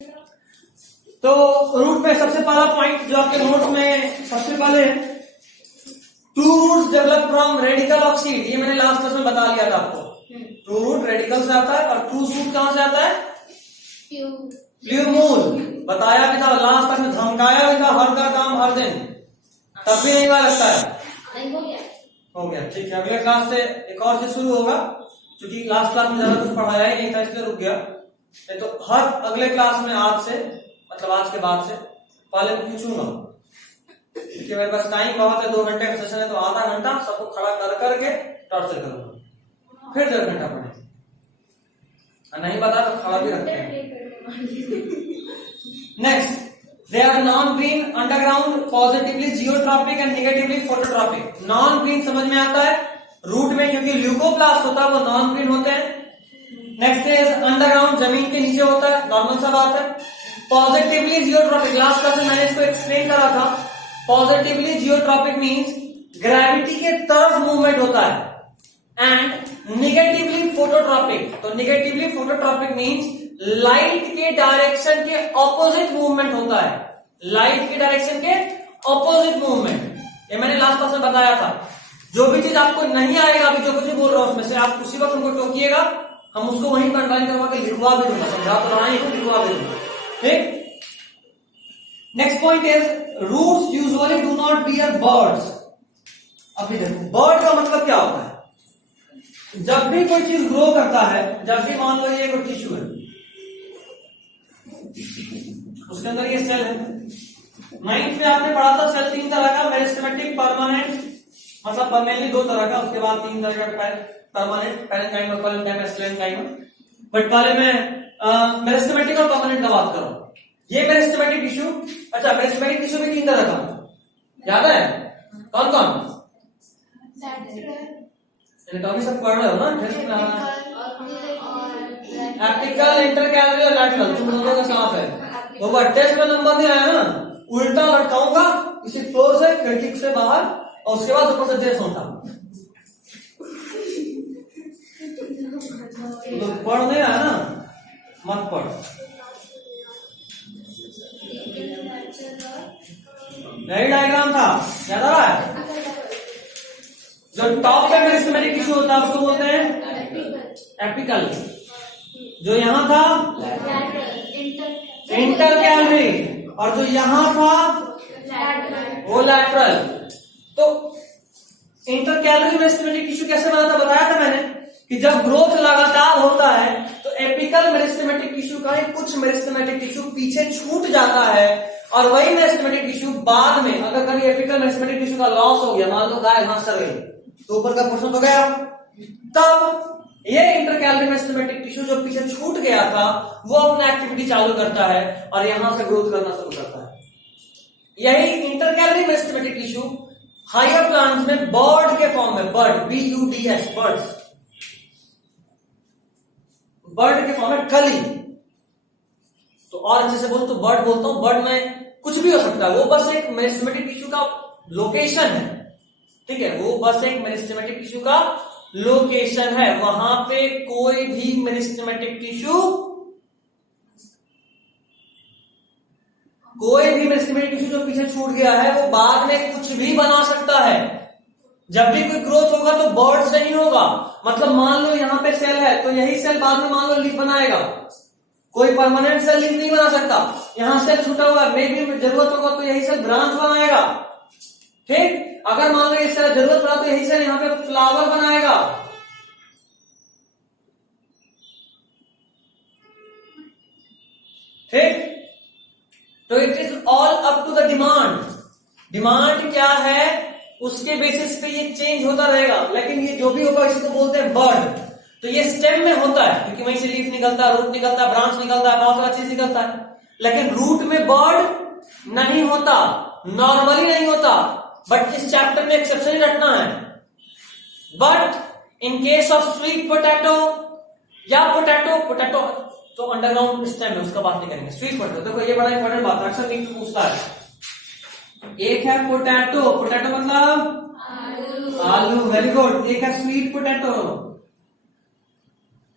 तो रूट में सबसे पहला पॉइंट जो आपके नोट्स में सबसे पहले two roots develop from radicle of seed, ये मैंने लास्ट क्लास में बता दिया था आपको। टू रूट रेडिकल से आता है और ट्रू शूट कहां से आता है? प्ल्यूमूल। बताया भी था लास्ट क्लास में, धमकाया भी था, हर का काम हर दिन, तब भी नहीं लगता है। हो गया ठीक है। अगले क्लास से एक और से शुरू होगा, क्योंकि लास्ट क्लास में ज्यादा कुछ पढ़ाया ही नहीं था इसलिए रुक गया। तो हर अगले क्लास में आज से, मतलब आज के बाद से पहले पूछूंगा, क्योंकि मेरे पास टाइम बहुत है, 2 घंटे का सेशन है, तो आधा घंटा सबको खड़ा कर करके टॉर्चर करूंगा, फिर 1.5 घंटा पढ़ेंगे। नहीं पता तो खड़ा भी रखते हैं। Next, they are non-green underground, positively geotropic and negatively phototropic। non-green समझ में आता है रूट में, क्योंकि ल्यूकोप्लास्ट होता है वो नॉन-ग्रीन होते हैं। नेक्स्ट इज अंडरग्राउंड, जमीन के नीचे होता है, नॉर्मल सा बात है। पॉजिटिवली जियोट्रॉपिक, लास्ट क्लास में मैंने इसको एक्सप्लेन करा था। पॉजिटिवली जियोट्रॉपिक मींस ग्रेविटी के तरफ मूवमेंट होता है। एंड निगेटिवली फोटोट्रॉपिक, तो निगेटिवली फोटोट्रॉपिक मींस लाइट के डायरेक्शन के ऑपोजिट मूवमेंट होता है। लाइट के डायरेक्शन के ऑपोजिट मूवमेंट, ये मैंने लास्ट क्लास में बताया था। जो भी चीज आपको नहीं आएगा, अभी जो कुछ भी बोल रहा हूं उसमें से, आप उसी वक्त हमको टोकिएगा, हम उसको वहीं पर अंडरलाइन करवा के लिखवा भी दूंगा, समझा तो रहा है, लिखवा भी दूंगा। ठीक। Next point is roots usually do not bear buds. अभी देखो बर्ड का मतलब क्या होता है? जब भी कोई चीज ग्रो करता है, जब भी मान लो ये कोई टिश्यू है, उसके अंदर ये सेल है। 9th में आपने पढ़ा था सेल 3 तरह का, मेरिस्टेमेटिक, परमानेंट, मतलब मेनली 2 तरह का, उसके बाद 3 तरह का परमानेंट, पैरेंकाइमा, कोलेंकाइमा, स्लेंकाइमा। बट पहले मैं मेरिस्टेमेटिक और परमानेंट का बात करूं। ये मेरिस्टेमेटिक टिश्यू, अच्छा मेरिस्टेमेटिक टिश्यू भी 3 तरह का, याद है कौन कौन? तो सब पढ़ रहे हो ना? एपिकल, इंटरकैलरी और लैटरल, तुम दोनों का साफ है। तो वो टेस्ट में नंबर नहीं आया ना, उल्टा लटकाऊंगा इसी फ्लोर से, खिड़की से बाहर, और उसके बाद ऊपर से देश होता। तो पढ़ नहीं आया ना, मत पढ़। यही डायग्राम था, याद आ रहा है? जो टॉप का मेरिस्टेमेटिक टिश्यू होता है उसको बोलते हैं एपिकल। जो यहां था इंटरकैलरी, और जो यहां था वो लैटरल। तो इंटरकैलरी मेरिस्टेमेटिक टिश्यू कैसे बना था, बताया था मैंने कि जब ग्रोथ लगातार होता है तो एपिकल मेरिस्टेमेटिक टिश्यू का ही कुछ मेरिस्टेमेटिक टिश्यू पीछे छूट जाता है, और वही मेरिस्टेमेटिक टिश्यू बाद में, अगर कभी एपिकल मेरिस्टेमेटिक टिश्यू का लॉस हो गया, मान लो गाय घास चल गई तो ऊपर का पोर्शन तो गया, तब ये इंटरकैलरी मेरिस्टेमेटिक टिश्यू जो पीछे छूट गया था वो अपना एक्टिविटी चालू करता है और यहां से ग्रोथ करना शुरू करता है। यही intercalary meristematic tissue higher plants में बर्ड के फॉर्म में, बर्ड, BUDS, बर्ड्स, बर्ड के फॉर्म में कली। तो और अच्छे से बोल तो बर्ड बोलता हूं, बर्ड में कुछ भी हो सकता है, वो बस एक मेरिस्टेमेटिक टिश्यू का लोकेशन है। ठीक है, वो बस एक मेरिस्टेमेटिक टिश्यू का लोकेशन है, वहां पे कोई भी मेरिस्टेमेटिक टिश्यू, कोई भी मेरिस्टेमेटिक टिश्यू जो पीछे छूट गया है वो बाद में कुछ भी बना सकता है। जब भी कोई ग्रोथ होगा तो बर्ड से ही होगा, मतलब मान लो यहां पे सेल है तो यही सेल बाद में मान लो लीफ बनाएगा, कोई परमानेंट सेल लीफ नहीं बना सकता। यहां सेल छूटा हुआ, मे भी जरूरत होगा तो यही सेल ब्रांच बनाएगा। ठीक, अगर मान लो इस सेल जरूरत पड़ा तो यही सेल यहां पे फ्लावर बनाएगा। ठीक, तो it is all up to the demand. Demand क्या है उसके बेसिस पे ये चेंज होता रहेगा, लेकिन ये जो भी होगा इसी को बोलते हैं बर्ड। तो ये स्टेम में होता है, क्योंकि वहीं से लीफ निकलता है, रूट निकलता है, ब्रांच निकलता है, बहुत सारा चीज निकलता है, लेकिन रूट में बर्ड नहीं होता, नॉर्मली नहीं होता। बट इस चैप्टर में एक्सेप्शन रखना है। But in case of sweet potato या पोटैटो तो अंडरग्राउंड स्टेम है, उसका बात नहीं करेंगे। स्वीट पोटैटो देखो ये बड़ा इंपॉर्टेंट बात है, अक्सर नीट पूछता है। एक है पोटैटो, पोटैटो मतलब आलू, वेरी गुड। एक है स्वीट पोटैटो,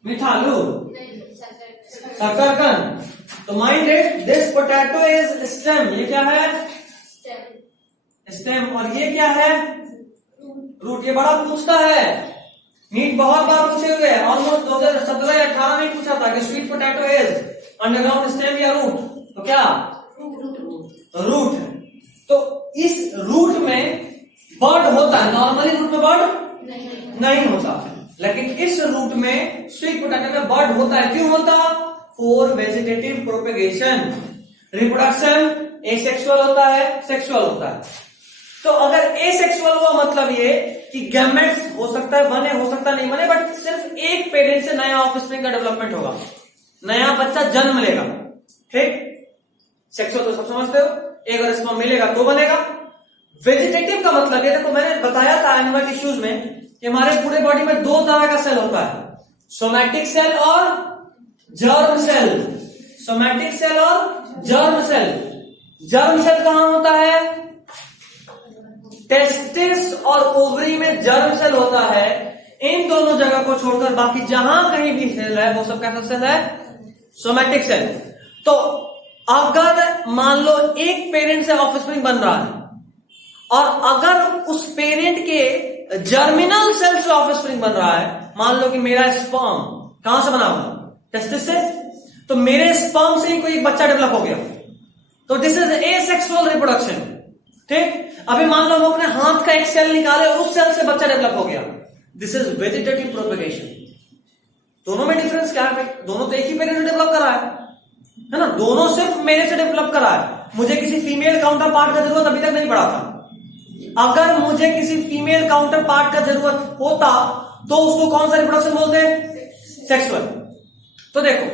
मीठा आलू, शकरकंद। तो mind it, this potato is stem, ये क्या है? स्टेम। और ये क्या है? रूट। ये बड़ा पूछता है, नीट बहुत बार पूछे हुए हैं, ऑलमोस्ट 2017 या 18 में पूछा था कि sweet potato is underground stem या रूट। तो क्या? रूट है। तो इस रूट में बर्ड होता है, नॉर्मली रूट में बर्ड नहीं होता, लेकिन इस रूट में स्वीट पोटैटो में बर्ड होता है। क्यों होता? For vegetative propagation. Reproduction asexual होता है, सेक्सुअल होता है। तो अगर एसेक्सुअल हुआ मतलब ये कि गैमेट्स हो सकता है बने, हो सकता नहीं बने, बट सिर्फ एक पेरेंट से नया ऑफस्प्रिंग का डेवलपमेंट होगा, नया बच्चा जन्म लेगा। ठीक, सेक्सुअल तो सब समझते हो, एक अगर स्पर्म मिलेगा तो बनेगा। वेजिटेटिव का मतलब ये, देखो मैंने बताया था एनिमल टिश्यूज में कि हमारे पूरे बॉडी में दो तरह का सेल होता है, सोमैटिक सेल और जर्म सेल। सोमैटिक सेल और जर्म सेल। जर्म सेल कहां होता है? टेस्टिस और ओवरी में जर्म सेल होता है। इन दोनों जगह को छोड़कर बाकी जहां कहीं भी सेल है वो सब कैसा सेल है? Somatic cell. तो अगर मान लो एक पेरेंट से ऑफस्प्रिंग बन रहा है और अगर उस पेरेंट के जर्मिनल सेल से ऑफस्प्रिंग बन रहा है, मान लो कि मेरा स्पर्म कहां से बना हुआ? टेस्टिस से। तो मेरे स्पर्म से ही कोई बच्चा डेवलप हो गया, तो दिस इज एसेक्सुअल रिप्रोडक्शन। ठीक, अभी मान लो हम अपने हाथ का एक सेल निकाले और उस सेल से बच्चा डेवलप हो गया, दिस इज वेजिटेटिव प्रोपेगेशन। दोनों में डिफरेंस क्या है? दोनों तो एक ही पेरेंट ने डेवलप करा है ना, दोनों सिर्फ मेरे से डेवलप करा है। मुझे किसी फीमेल काउंटर पार्ट का जरूरत अभी तक नहीं पड़ा था। अगर मुझे किसी फीमेल काउंटर पार्ट का जरूरत होता तो उसको कौन सा रिप्रोडक्शन बोलते हैं? सेक्सुअल। तो देखो,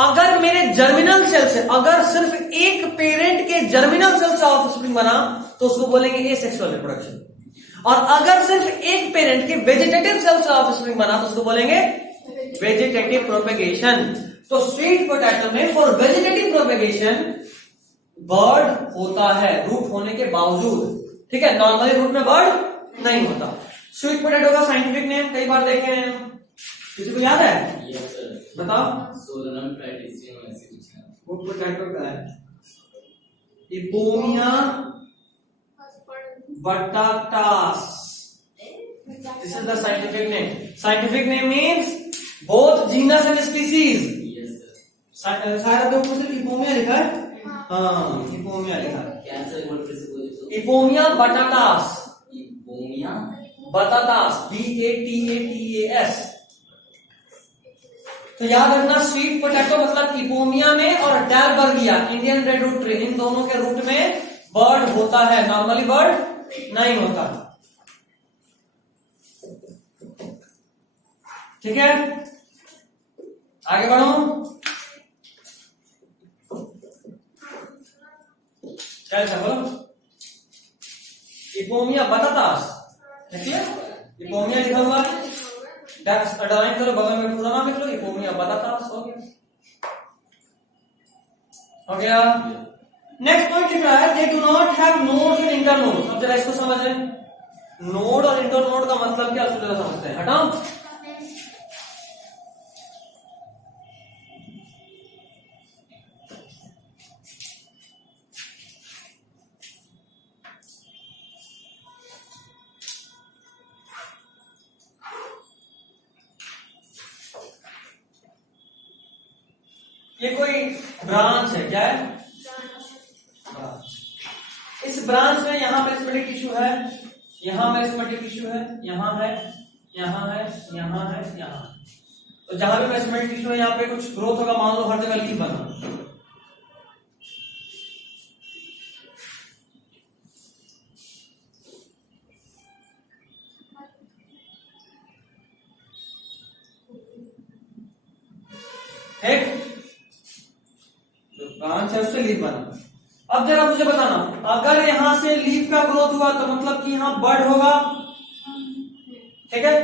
अगर मेरे जर्मिनल सेल से, अगर सिर्फ एक पेरेंट के जर्मिनल सेल से ऑफस्प्रिंग बना तो उसको बोलेंगे एसेक्सुअल रिप्रोडक्शन। और अगर सिर्फ एक पेरेंट के वेजिटेटिव सेल से ऑफस्प्रिंग बना तो उसको बोलेंगे वेजिटेटिव प्रोपेगेशन। तो स्वीट पोटैटो में फॉर वेजिटेटिव प्रोपेगेशन बर्ड होता है, रूट होने के बावजूद। ठीक है, नॉर्मली रूट में बर्ड नहीं होता। स्वीट पोटैटो का साइंटिफिक नेम कई बार देखे हैं, किसी को याद है? यस सर, बताओ। सोलनम ट्राइटिसियम ऐसे कुछ है। वो पोटैटो का है Ipomoea batatas, this is the scientific name. Scientific name means both genus and species. Yes sir, सारा पे ऊपर से इपोमिया लिखा है। हाँ, इपोमिया लिखा है। क्या सर, एक बार फिर से बोलिए तो। Ipomoea batatas, Ipomoea batatas, BATATAS। तो याद रखना, स्वीट पोटैटो मतलब इपोमिया में और डालबर्गिया, इंडियन रेड रूट ट्री, इन दोनों के रूट में बर्ड होता है, नॉर्मली बर्ड नहीं होता। ठीक है, आगे बढ़ो। क्या बोलो? इपोमिया बटाटास, देखिए इपोमिया लिखा हुआ है, अंडरलाइन करो, बगल में पूरा नाम लिख लो, इपोमिया बटाटास। हो गया, हो गया। नेक्स्ट पॉइंट लिख रहा है, they do not have nodes and internodes. अब जरा इसको समझ लें, नोड और इंटरनोड का मतलब क्या, उसको जरा समझते हैं। हटाओ, ये कोई ब्रांच है, क्या है? ब्रांच। इस ब्रांच में यहां मेरिस्टेमेटिक टिश्यू है, यहां मेरिस्टेमेटिक टिश्यू है, यहां है, यहां है, यहां है, यहां। तो जहां भी मेरिस्टेमेटिक टिश्यू है यहां पे कुछ ग्रोथ होगा, मान लो हर जगह लीफ बना। ठीक, ब्रांच है उससे लीफ बना। अब जरा मुझे बताना, अगर यहां से लीफ का ग्रोथ हुआ तो मतलब कि यहां बड होगा। ठीक है,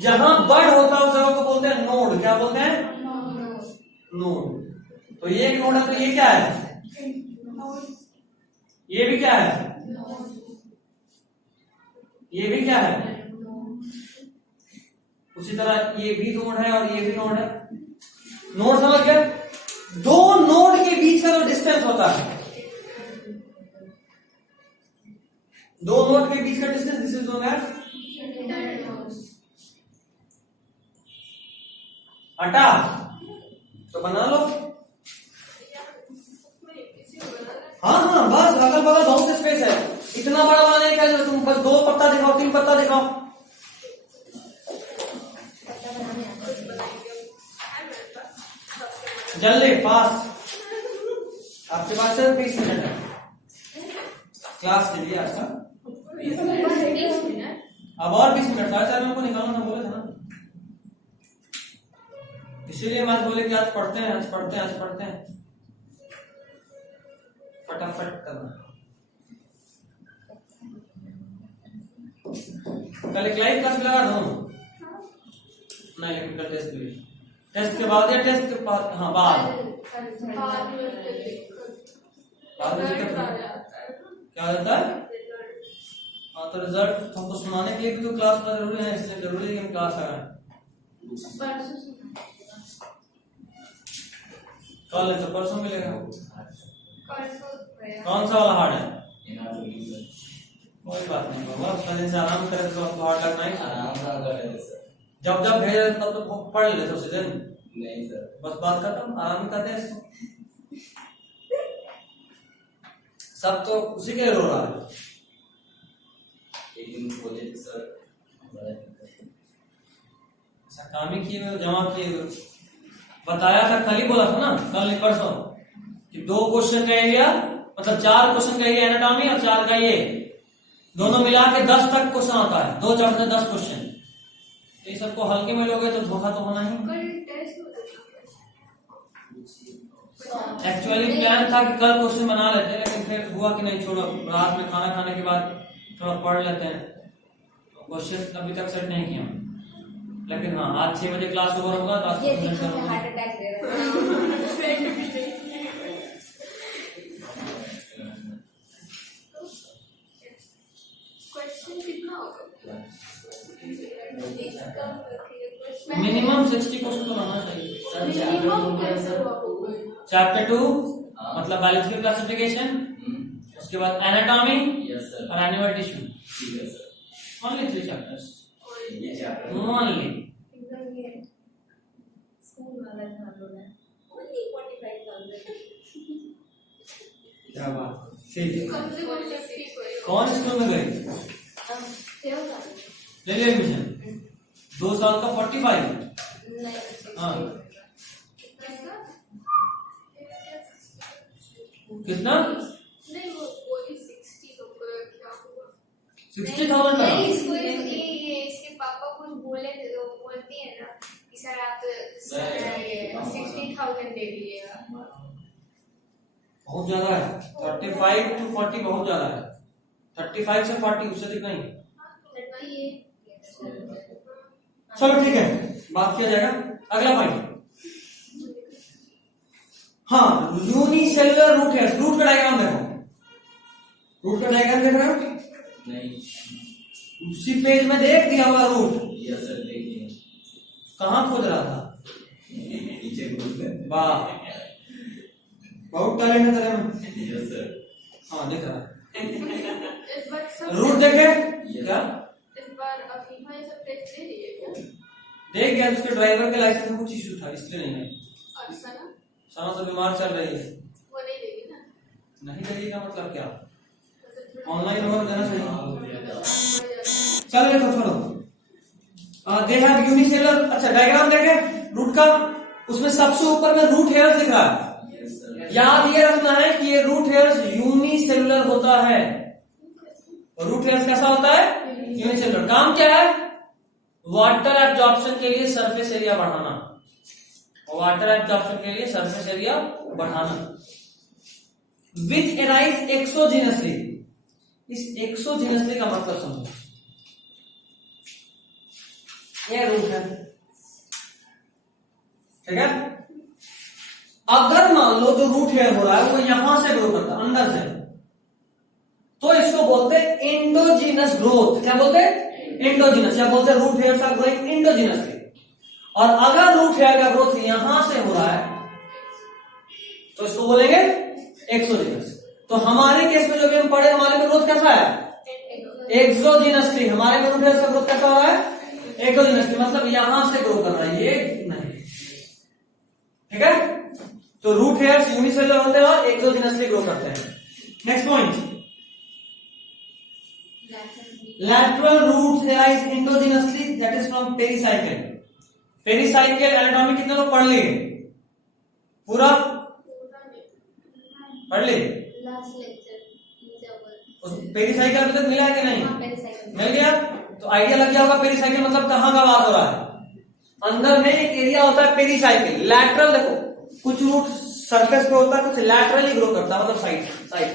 जहां बड होता है उस जगह को बोलते हैं नोड। क्या बोलते हैं? नोड। तो ये एक नोड है, तो ये क्या है? ये भी क्या है? ये भी क्या है? उसी तरह ये भी नोड है और ये भी नोड है। नोड समझ गए? दो नोड के बीच होता है? दो नोट के बीच का distance, this is known as अटा। तो बना लो। हाँ हाँ, बस अगल बगल बहुत स्पेस है, इतना बड़ा बनाने का जरूरत, तुम बस 2 पत्ता दिखाओ, 3 पत्ता दिखाओ। जल्दी फास्ट, आपके पास सिर्फ 20 मिनट है क्लास के लिए आज का। अब और 20 मिनट, 4:30 में को निकालना बोले थे ना, इसीलिए मैं बोले कि आज पढ़ते हैं, आज पढ़ते हैं, आज पढ़ते हैं, फटाफट करना। कल एक लाइव क्लास लगा दो नहीं, लेकिन कल टेस्ट भी, टेस्ट के बाद या टेस्ट के बाद? हाँ बाद में दिक्कत क्या हो जाता है? हाँ तो रिजल्ट हमको सुनाने के लिए भी तो क्लास में जरूरी है, इसलिए जरूरी है कि हम क्लास लगाएं। कल है तो परसों मिलेगा। कौन सा वाला हार्ड है? कोई बात नहीं बाबा, उसका दिन से आराम करे तो आपको हार्ड लगना ही। आराम करेंगे सर, जब जब भेजे तब तो पढ़ लेते उसी दिन। नहीं सर, बस बात खत्म, आराम करते हैं इसको। सब तो उसी के लिए रो रहा है। लेकिन प्रोजेक्ट सर ऐसा काम ही किए हुए, जमा किए हुए, बताया था कल ही, बोला था ना कल नहीं परसों कि 2 क्वेश्चन का एरिया, मतलब 4 क्वेश्चन का एरिया एनाटॉमी और 4 का ये, दोनों मिला के 10 तक क्वेश्चन आता है, 2 चैप्टर 10 क्वेश्चन। तो ये सबको हल्के में लोगे तो धोखा तो होना ही। एक्चुअली प्लान था कि कल क्वेश्चन बना लेते हैं, लेकिन फिर हुआ कि नहीं छोड़ो, रात में खाना खाने के बाद थोड़ा पढ़ लेते हैं, तो क्वेश्चन अभी तक सेट नहीं किया। लेकिन हाँ, आज 6 बजे क्लास ओवर होगा तो आज हार्ट अटैक दे रहा है। मिनिमम 60 क्वेश्चन तो रहना चाहिए। चैप्टर 2 मतलब बायोलॉजिकल क्लासिफिकेशन, उसके बाद एनाटॉमी और animal tissue, only 3 chapters only. क्या बात, ठीक है। कौन स्कूल में गई? ले लिया एडमिशन? 2 साल का 45। हाँ कितना? 60,000 का? इसके पापा कुछ बोले थे तो बोलती है ना कि सर आप 60,000 दे दीजिएगा। बहुत ज्यादा है, 35 to 40 बहुत ज्यादा है। 35 से 40 उससे अधिक नहीं। चलो ठीक है, बात किया जाएगा। अगला पॉइंट, हाँ यूनिसेलुलर रूट है। रूट का डायग्राम देखो, रूट का डायग्राम देख रहे हो? नहीं, उसी पेज में देख दिया हुआ रूट। यस सर, देखिए कहाँ खोज रहा था? पीछे वाह, बहुत टैलेंट है तेरे में। यस सर, हाँ दिख रहा है। रूट देखे क्या? देख गया, उसके ड्राइवर के लाइसेंस में कुछ इशू था इसलिए नहीं है। सना तो बीमार चल रही है, वो नहीं देगी ना? नहीं देगी का मतलब क्या? ऑनलाइन ओवर देना चाहिए। चलो देखो छोड़ो, दे हैव यूनिसेलुलर। अच्छा डायग्राम देखे रूट का, उसमें सबसे ऊपर में रूट हेयर्स दिख रहा है। याद ये रखना है कि ये रूट हेयर्स यूनिसेलुलर होता है। रूट हेयर्स कैसा होता है? यूनिसेलुलर। काम क्या है? वाटर एब्जॉर्प्शन के लिए सरफेस एरिया बढ़ाना, वाटर एब्जॉर्प्शन के लिए सरफेस एरिया बढ़ाना। विच एराइज एक्सोजीनसली। इस एक्सोजीनसली का मतलब समझो, ये रूट है, ठीक है। अगर मान लो जो रूट हेयर हो रहा है वो यहां से ग्रो करता है, अंदर से, तो इसको बोलते हैं एंडोजीनस ग्रोथ। क्या बोलते हैं? एंडोजीनस। या बोलते हैं root hairs are growing endogenously. और अगर रूट हेयर का ग्रोथ यहां से हो रहा है तो इसको बोलेंगे एक्सोजीनस। तो हमारे केस में जो भी हम पढ़े, हमारे में ग्रोथ कैसा है? एक्सोजीनसली। हमारे में रूट हेयर का ग्रोथ कैसा हो रहा है? एक्सोजीनसली, मतलब यहां से ग्रो कर रहा है, ये नहीं। ठीक है, तो रूट हेयर्स यूनिसेलुलर होते हैं और एक्सोजीनसली ग्रो करते हैं। Next point, lateral roots arise endogenously, that is from pericycle. Pericycle anatomy कितने लोग पढ़ लिए? पूरा पढ़ लिए? लास्ट लेक्चर पेरिसाइकिल अभी तक मिला है कि नहीं? पेरिसाइकिल मिल गया। तो आइडिया लग गया होगा पेरिसाइकिल मतलब कहां का बात हो रहा है। अंदर में एक एरिया होता है पेरिसाइकिल। लैटरल देखो, कुछ रूट सरफेस पे होता है, कुछ लैटरली ग्रो करता है, मतलब साइड साइड।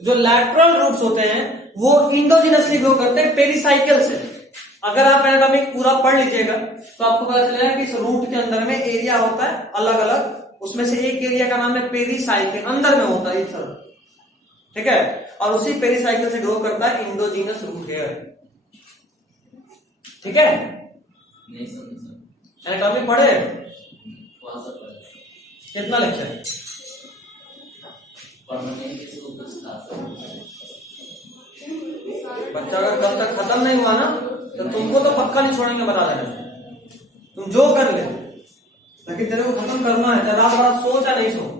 जो लैटरल रूट्स होते हैं वो इंडोजिनसली ग्रो करते हैं पेरिसाइकिल से। अगर आप एनाटॉमी पूरा पढ़ लीजिएगा तो आपको पता चलेगा कि इस रूट के अंदर में एरिया होता है अलग अलग, उसमें से एक एरिया का नाम है पेरिसाइकिल, अंदर में होता है सर। ठीक है, और उसी पेरिसाइकिल से ग्रो करता है इंडोजिनस रूट हेयर। ठीक है, नहीं समझ एनाटॉमी पढ़े? वहां से पढ़े कितना लेक्चर? पढ़ने में किसी को कुछ था बच्चा अगर कल तक खत्म नहीं हुआ ना तो तुमको तो पक्का नहीं छोड़ेंगे, बता देना। तुम जो कर ले, लेकिन तेरे को खत्म करना है, तेरा बड़ा सोच है नहीं सोच।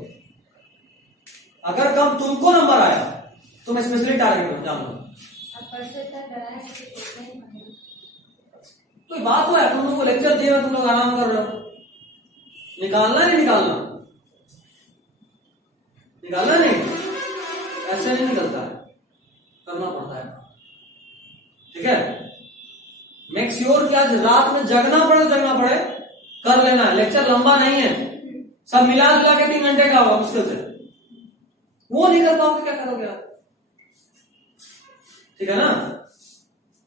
अगर कम तुमको नंबर आया तुम स्पेशली टारगेट हो, जान लो। कोई बात हुआ है, तुम लोग को लेक्चर दिए, तुम लोग आराम कर रहे हो। निकालना नहीं निकालना, निकालना नहीं, ऐसे नहीं निकलता है, करना पड़ता है। ठीक है, मेक श्योर कि आज रात में जगना पड़े तो जगना पड़े, कर लेना है। लेक्चर लंबा नहीं है, सब मिला जुला के 3 घंटे का होगा मुश्किल से। वो नहीं कर पाओगे क्या करोगे आप? ठीक है ना,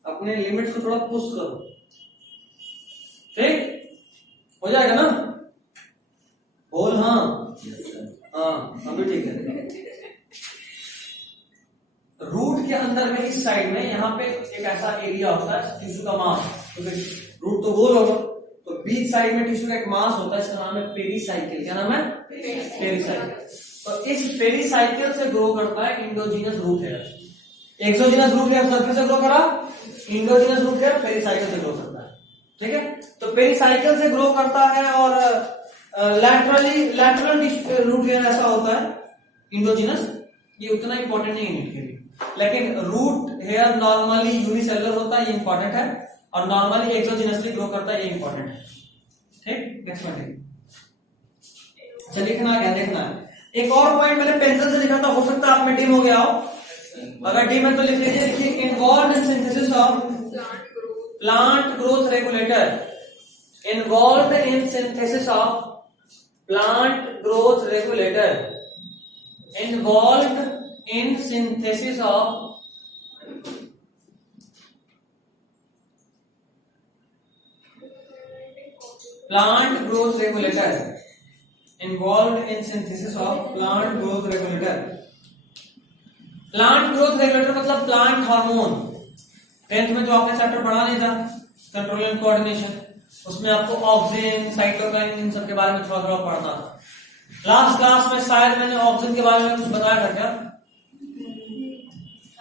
अपने लिमिट को थोड़ा पुश करो। ठीक हो जाएगा ना? बोल हाँ। हाँ अभी ठीक है। रूट के अंदर में इस साइड में यहाँ पे एक ऐसा एरिया होता है टिश्यू का मास। तो रूट तो गोल होगा, तो बीच साइड में टिश्यू का एक मास होता है, इसका नाम है पेरिसाइकिल। क्या नाम है? पेरिसाइकिल। तो इस पेरिसाइकिल से ग्रो करता है endogenous root hair. Exogenous root hair surface से ग्रो करा, इंडोजिनस रूट हेयर पेरिसाइकिल से ग्रो करता है। ठीक है, तो पेरिसाइकिल से ग्रो करता है और लैटरल रूट हेयर ऐसा होता है इंडोजिनस। ये उतना इंपॉर्टेंट नहीं है, लेकिन रूट हेयर नॉर्मली यूनिसेलुलर होता है, ये इंपॉर्टेंट है, और नॉर्मली एक्सोजिनसली ग्रो करता है, ये इंपॉर्टेंट है। ठीक, नेक्स्ट पॉइंट। चलिए लिखना क्या देखना है। एक और पॉइंट मैंने पेंसिल से लिखा था, हो सकता है आप में डिम हो गया हो। अगर डिम है तो लिख लीजिए। देखिए, involve in synthesis of plant growth regulator. Involve in synthesis of plant growth regulator. Involved in synthesis of plant growth regulator. Involved in synthesis of plant growth regulator. Plant growth regulator मतलब plant hormone। 10th में जो आपने chapter पढ़ा नहीं था, control and coordination, उसमें आपको auxin, cytokine, इन सब के बारे में थोड़ा थोड़ा पढ़ना था। लास्ट क्लास में शायद मैंने ऑक्सीजन के बारे में कुछ बताया था। क्या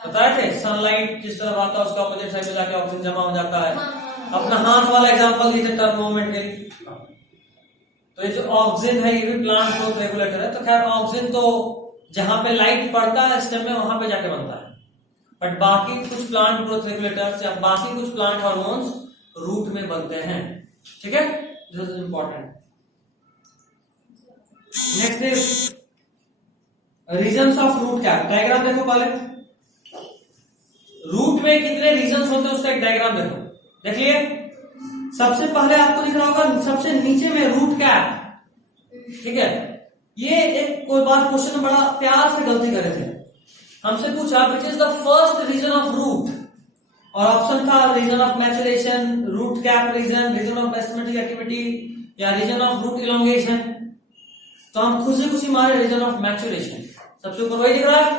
बताए थे? सनलाइट जिस तरफ आता है उसका अपोजिट साइड पे जाके ऑक्सीजन जमा हो जाता है। अपना हाथ वाला एग्जांपल दीजिए टर्म मूवमेंट के लिए। तो ये जो ऑक्सीजन है ये भी प्लांट ग्रोथ रेगुलेटर है। तो खैर ऑक्सीजन तो जहां पे लाइट पड़ता है स्टेम में वहां पे जाके बनता है, बट बाकी कुछ प्लांट ग्रोथ रेगुलेटर्स या बाकी कुछ प्लांट हार्मोन्स रूट में बनते हैं। ठीक है, this is important. Next is regions of root cap. Diagram देखो पहले, रूट में कितने रीजन्स होते हैं उसका एक डायग्राम देखो। देखिए, सबसे पहले आपको दिख रहा होगा सबसे नीचे में रूट कैप। ठीक है, ये एक कोई बार क्वेश्चन में बड़ा प्यार से गलती करे थे, हमसे पूछा which is the first region of root, और ऑप्शन था region of maturation, root cap region, region of meristematic activity, या रीजन ऑफ रूट इलोंगेशन। तो हम खुशी खुशी मारे रीजन ऑफ मैचुरेशन, सबसे ऊपर वही दिख रहा है।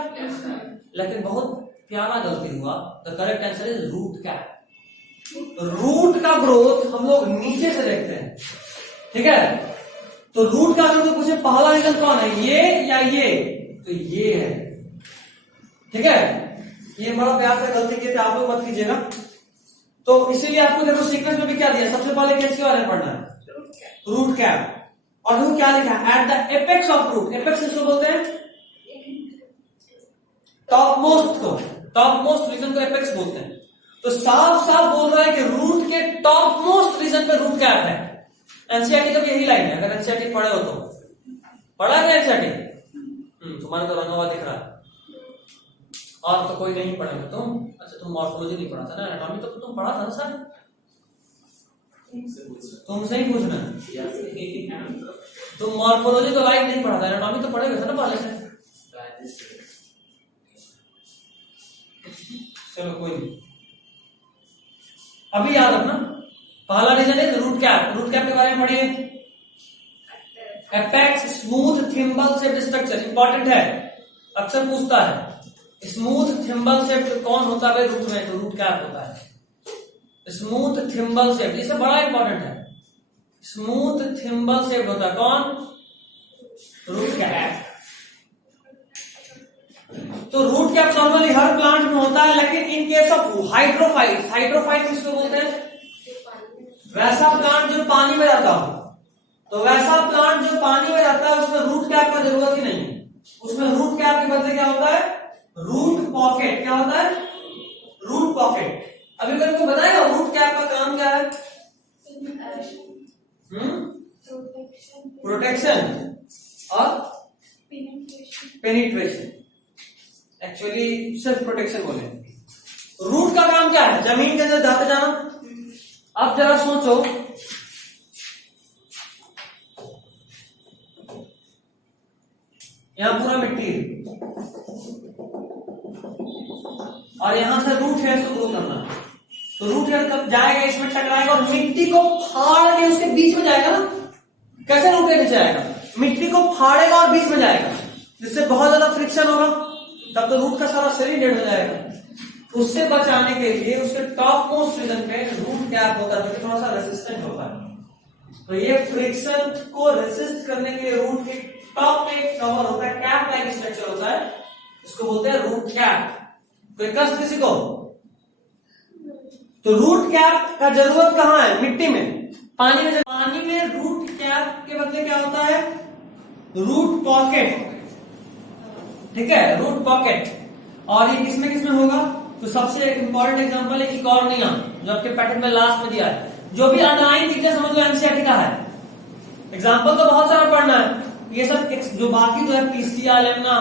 लेकिन बहुत प्यारा गलती हुआ, the correct answer is root cap. Root का ग्रोथ हम लोग नीचे से देखते हैं। ठीक है, तो रूट का अगर कोई पूछे पहला रीजन कौन है, ये या ये, तो ये है। ठीक है, ये बड़ा प्यार से गलती की थी, आप लोग मत कीजिएगा। तो इसीलिए आपको देखो सीक्वेंस में भी क्या दिया, सबसे पहले किसके बारे में पढ़ना है, रूट कैप। और देखो क्या लिखा है, at the apex of root, apex इसको बोलते हैं टॉप मोस्ट को, टॉप मोस्ट रीजन को एपेक्स बोलते हैं। तो साफ साफ बोल रहा है कि रूट के टॉप मोस्ट रीजन पे रूट कैप है। एनसीईआरटी का भी यही लाइन है, अगर एनसीईआरटी पढ़े हो तो पढ़ा है एनसीईआरटी, तुम्हारा तो रंगा हुआ दिख रहा है, और तो कोई नहीं पढ़ा तुम। अच्छा तुम मॉर्फोलॉजी नहीं पढ़ा था ना, एनाटॉमी तो तुम पढ़ा था ना सर, तुमसे ही पूछना, तुम मॉर्फोलॉजी तो लाइक नहीं पढ़ा था, एनाटॉमी तो पढ़े था ना पहले से। चलो कोई नहीं, अभी याद रखना पहला रीजन है रूट कैप। रूट कैप के बारे में पढ़िए, apex smooth thimble shaped structure, important है, अक्सर पूछता है स्मूथ थिम्बल शेप्ड कौन होता है रूट में, तो रूट कैप होता है। स्मूथ थिम्बल शेप्ड, ये सब बड़ा इंपॉर्टेंट है, स्मूथ थिम्बल शेप्ड होता है कौन, रूट कैप। तो रूट कैप नॉर्मली हर प्लांट में होता है, लेकिन in case of hydrophyte, hydrophyte किसको बोलते हैं, वैसा प्लांट जो पानी में रहता हो। तो वैसा प्लांट जो पानी में रहता है उसमें रूट कैप का जरूरत ही नहीं है, उसमें रूट कैप के बदले क्या होता है, रूट पॉकेट। क्या होता है, रूट पॉकेट। अभी कोई को बताएगा रूट कैप का काम क्या है, प्रोटेक्शन और पेनिट्रेशन, एक्चुअली सिर्फ प्रोटेक्शन बोले। रूट का काम क्या है, जमीन के अंदर जाते जाना। अब जरा सोचो, यहां पूरा मिट्टी है और यहां से रूट हेयर को ग्रो करना है, तो रूट हेयर कब जाएगा, इसमें टकराएगा और मिट्टी को फाड़ के उसके बीच में जाएगा ना। कैसे रूट हेयर नीचे आएगा, मिट्टी को फाड़ेगा और बीच में जाएगा, जिससे बहुत ज्यादा फ्रिक्शन होगा, तब तो रूट का सारा शरीर डेड हो जाएगा। उससे बचाने के लिए उसके टॉप मोस्ट रीजन पे रूट कैप होता है, जो थोड़ा सा रेसिस्टेंट होता है। तो ये फ्रिक्शन को रेसिस्ट करने के लिए रूट के टॉप में एक कवर होता है, कैप लाइक स्ट्रक्चर होता है, इसको बोलते हैं रूट कैप। कोई कष्ट किसी को, तो रूट कैप का जरूरत कहां है, मिट्टी में, पानी में। पानी में रूट कैप के बदले क्या होता है, रूट पॉकेट। ठीक है, रूट पॉकेट। और ये किसमें किसमें होगा, तो सबसे इंपॉर्टेंट एग्जांपल है इकॉर्निया, जो आपके पैटर्न में लास्ट में दिया है। जो भी अंडरलाइन दिखते समझ लो एनसीईआरटी का है, एग्जांपल तो बहुत सारा पढ़ना है। ये सब जो बाकी जो है पीस्टिया, लेमना,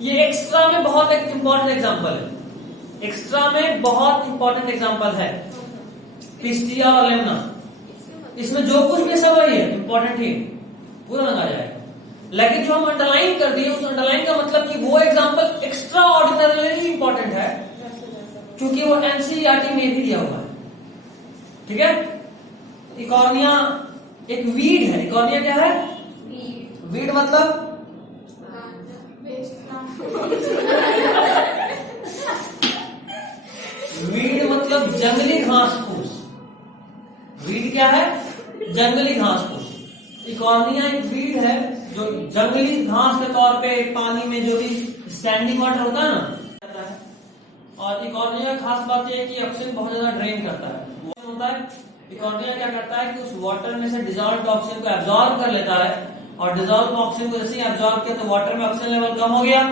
ये एक्स्ट्रा में बहुत एक इंपॉर्टेंट एग्जांपल है, एक्स्ट्रा में बहुत इंपॉर्टेंट एग्जांपल है पीस्टिया और लेमना। इसमें जो कुछ भी सब वही है, इंपॉर्टेंट ही पूरा रंगा जाएगा। लेकिन जो हम अंडरलाइन कर दिए, उस अंडरलाइन का मतलब कि वो एग्जांपल एक्स्ट्रा ऑर्डिनरीली इंपॉर्टेंट है, क्योंकि वो एनसीईआरटी में भी दिया हुआ है। ठीक है, इकॉर्निया एक वीड है। इकॉर्निया क्या है, वीड मतलब वीड मतलब जंगली घास फूस। वीड क्या है, जंगली घास फूस। इकॉर्निया एक वीड है जो जंगली घास के तौर पे पानी में जो भी स्टैंडिंग वाटर होता है ना, और इकॉर्निया खास बात यह है कि ऑक्सीजन बहुत ज्यादा ड्रेन करता है। वो होता है इकॉर्निया क्या करता है कि उस वाटर में से डिजॉल्व ऑक्सीजन को एब्जॉर्ब कर लेता है, और डिजॉल्व ऑक्सीजन को जैसे ही एब्जॉर्ब किया तो वाटर में ऑक्सीजन लेवल कम हो गया।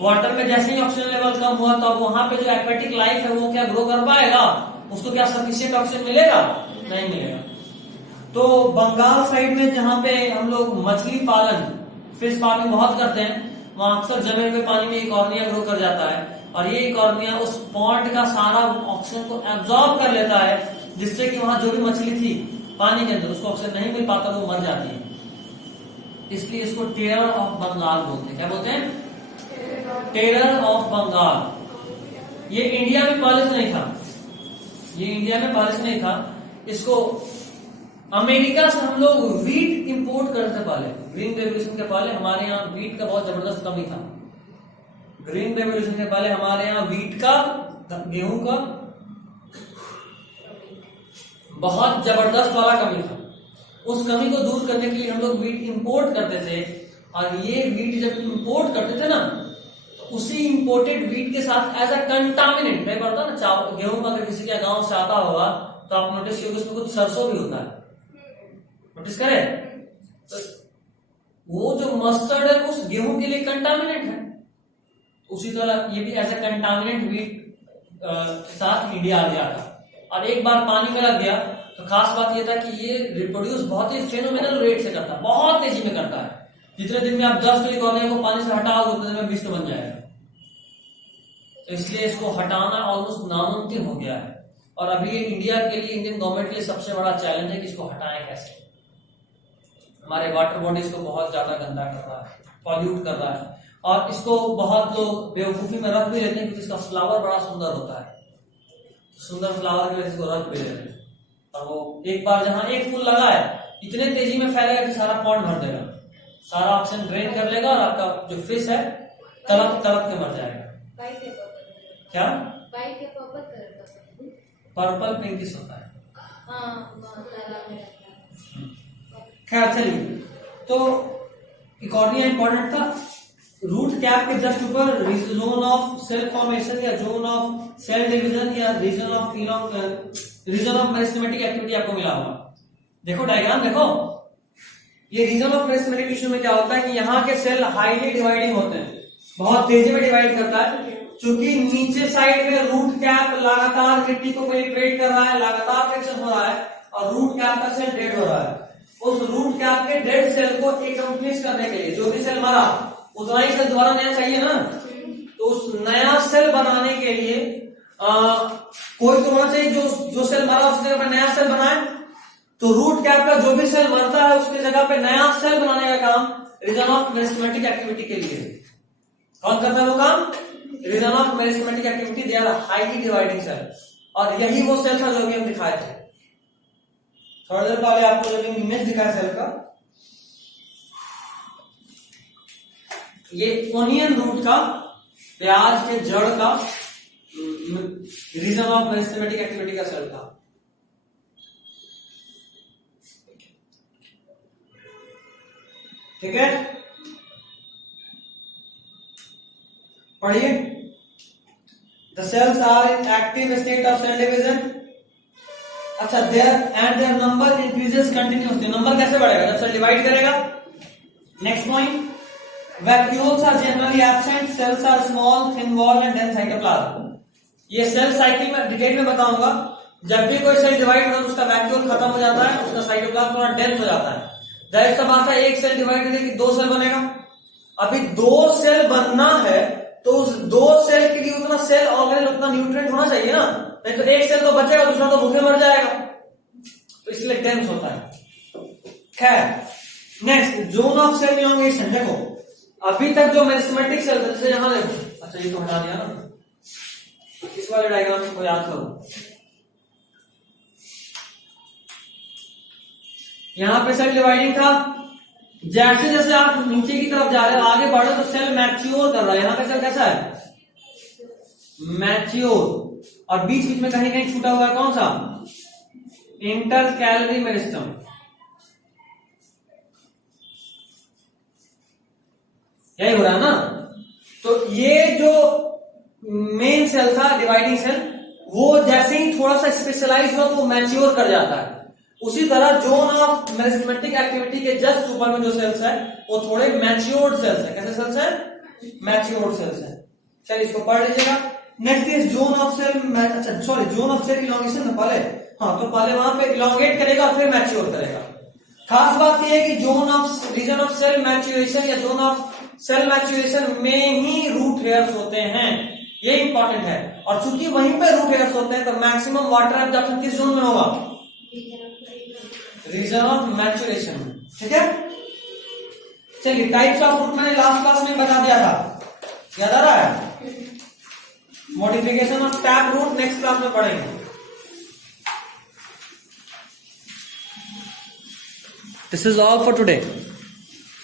वाटर में जैसे ही ऑक्सीजन लेवल कम हुआ तो अब वहां पे जो एक्वेटिक लाइफ है वो क्या ग्रो कर पाएगा, उसको क्या सफिशिएंट ऑक्सीजन मिलेगा, नहीं मिलेगा। तो बंगाल साइड में जहां पे हम लोग मछली पालन, फिश फार्मिंग बहुत करते हैं, वहां अक्सर जमीन में पानी में इकॉर्निया ग्रो कर जाता है, और ये इकॉर्निया उस पॉन्ड का सारा ऑक्सीजन को एब्जॉर्ब कर लेता है, जिससे कि वहां जो भी मछली थी पानी के अंदर उसको ऑक्सीजन नहीं मिल पाता, वो मर जाती है। इसलिए इसको टेरर ऑफ बंगाल बोलते हैं। क्या बोलते हैं, टेरर ऑफ बंगाल। ये इंडिया में पहले से नहीं था, ये इंडिया में पहले से नहीं था। इसको अमेरिका से हम लोग वीट इंपोर्ट करते पहले, ग्रीन रेवोल्यूशन के पहले हमारे यहाँ वीट का बहुत जबरदस्त कमी था। ग्रीन रेवोल्यूशन के पहले हमारे यहाँ वीट का, गेहूं का बहुत जबरदस्त वाला कमी था। उस कमी को दूर करने के लिए हम लोग वीट इंपोर्ट करते थे, और ये वीट जब इंपोर्ट करते थे ना, तो उसी इंपोर्टेड वीट के साथ एज अ कंटामिनेंट, मैं बताता ना, चावल गेहूं अगर किसी के गांव से आता होगा तो आप नोटिस किया उसमें कुछ सरसों भी होता है, नोटिस करें? तो वो जो मस्टर्ड है उस गेहूं के लिए कंटामिनेंट है, उसी तरह ये भी एज ए कंटामिनेंट वीट के साथ इंडिया आ गया था। और एक बार पानी में लग गया तो खास बात यह था कि ये रिप्रोड्यूस बहुत ही फेनोमेनल रेट से करता है, बहुत तेजी में करता है। जितने दिन में आप 10 किलो कॉर्निया को पानी से हटाओगे उतने दिन में 20 बन जाएगा। तो इसलिए इसको हटाना ऑलमोस्ट नामुमकिन हो गया है, और अभी ये इंडिया के लिए, इंडियन गवर्नमेंट के लिए सबसे बड़ा चैलेंज है कि इसको हटाएं कैसे। हमारे वाटर बॉडीज को बहुत ज्यादा गंदा कर रहा है, पॉल्यूट कर रहा है, और इसको बहुत लोग बेवकूफी में रख भी लेते हैं क्योंकि इसका फ्लावर बड़ा सुंदर होता है, सुंदर फ्लावर की वजह से इसको रख भी लेते हैं, और वो एक बार जहां एक फूल लगा है इतने तेजी में फैलेगा कि सारा पॉन्ड भर देगा, सारा ऑक्सीजन ड्रेन कर लेगा, और आपका जो फिश है तड़प तड़प के मर जाएगा। क्या पर्पल पिंकिश होता है। खैर चलिए, तो कॉर्निया इंपॉर्टेंट था। रूट कैप के जस्ट ऊपर जोन ऑफ सेल फॉर्मेशन या जोन ऑफ सेल डिवीजन या रीजन ऑफ मेरिस्टेमेटिक एक्टिविटी आपको मिला होगा। देखो डायग्राम देखो, ये रीजन ऑफ मेरिस्टेमेटिक टिश्यू में क्या होता है कि यहाँ के सेल हाईली डिवाइडिंग होते हैं, बहुत तेजी में डिवाइड करता है, क्योंकि नीचे साइड में रूट कैप लगातार मिट्टी को पेनिट्रेट कर रहा है, लगातार फ्रिक्शन हो रहा है, और रूट कैप का सेल डेड हो रहा है। उस रूट कैप के डेड सेल को एक्सप्लेस करने के लिए, जो भी सेल मरा उतना ही सेल दोबारा नया चाहिए ना, तो उस नया सेल बनाने के लिए कोई तो होना चाहिए जो सेल मरा उसकी जगह पर नया सेल बनाए। तो रूट कैप का जो भी सेल मरता है उसकी जगह पे नया सेल बनाने का काम रीजन ऑफ मेरिस्टेमेटिक एक्टिविटी के लिए कौन करता है? वो काम region of meristematic activity, they are highly dividing cell, और यही वो सेल था जो भी हम दिखाए थे थोड़ा देर पहले आपको, जब इमेज दिखाया सेल का, ये ओनियन रूट का, प्याज के जड़ का रीजन ऑफ मेरिस्टेमेटिक एक्टिविटी का सेल था। ठीक है, पढ़िए। The cells are in active state of cell division. अच्छा, their number increases continuously. Number कैसे बढ़ेगा? जब सेल डिवाइड करेगा। Next point, vacuoles are generally absent, cells are small, thin wall and dense cytoplasm. ये सेल साइकिल में detail में बताऊंगा। जब भी कोई सेल डिवाइड हो तो उसका वैक्यूल खत्म हो जाता है, उसका साइटोप्लाज्म थोड़ा डेंस हो जाता है। जाहिर सा बात है, एक सेल डिवाइड करके 2 सेल बनेगा। अभी 2 सेल बनना है तो उस 2 सेल के लिए उतना सेल ऑर्गेनेल, उतना न्यूट्रिएंट होना चाहिए ना, नहीं तो एक सेल तो बचेगा, दूसरा तो भूखे मर जाएगा, तो इसलिए डेंस होता है। खैर, next zone of cell elongation. देखो अभी तक जो मेरिस्टेमेटिक सेल था, जैसे यहां देखो, अच्छा ये तो हटा दिया ना, इस वाले डायग्राम को याद करो। यहां पे सेल डिवाइडिंग था, जैसे जैसे आप नीचे की तरफ जा रहे हो, आगे बढ़ो तो सेल मैच्योर कर रहा है। यहां पे सेल कैसा है? मैच्योर, और बीच बीच में कहीं कहीं छूटा हुआ है कौन सा? Intercalary meristem. यही हो रहा है ना? तो ये जो मेन सेल था, डिवाइडिंग सेल, वो जैसे ही थोड़ा सा स्पेशलाइज हुआ तो वो मैच्योर कर जाता है। उसी तरह जोन ऑफ मेरिस्टेमेटिक एक्टिविटी के जस्ट ऊपर में जो सेल्स है वो थोड़े मैच्योर्ड सेल्स है। कैसे सेल्स है? मैच्योर्ड सेल्स है। चलिए इसको पढ़ लीजिएगा। Next is zone of cell, अच्छा sorry, zone of cell elongation ना पहले, हाँ तो पहले वहां पे इलोंगेट करेगा फिर मैच्योर करेगा। खास बात यह है कि zone of region of cell maturation या जोन ऑफ सेल मैच्योरेशन में ही रूट हेयर्स होते हैं, ये इंपॉर्टेंट है। और चूंकि वहीं पे रूट हेयर्स होते हैं तो मैक्सिमम वाटर एब्जॉर्प्शन किस जोन में होगा? Region of maturation. ठीक है, चलिए टाइप्स ऑफ रूट मैंने लास्ट क्लास में बता दिया था, याद आ रहा है? Modification of tap root next class में पढ़ेंगे। This is all for today.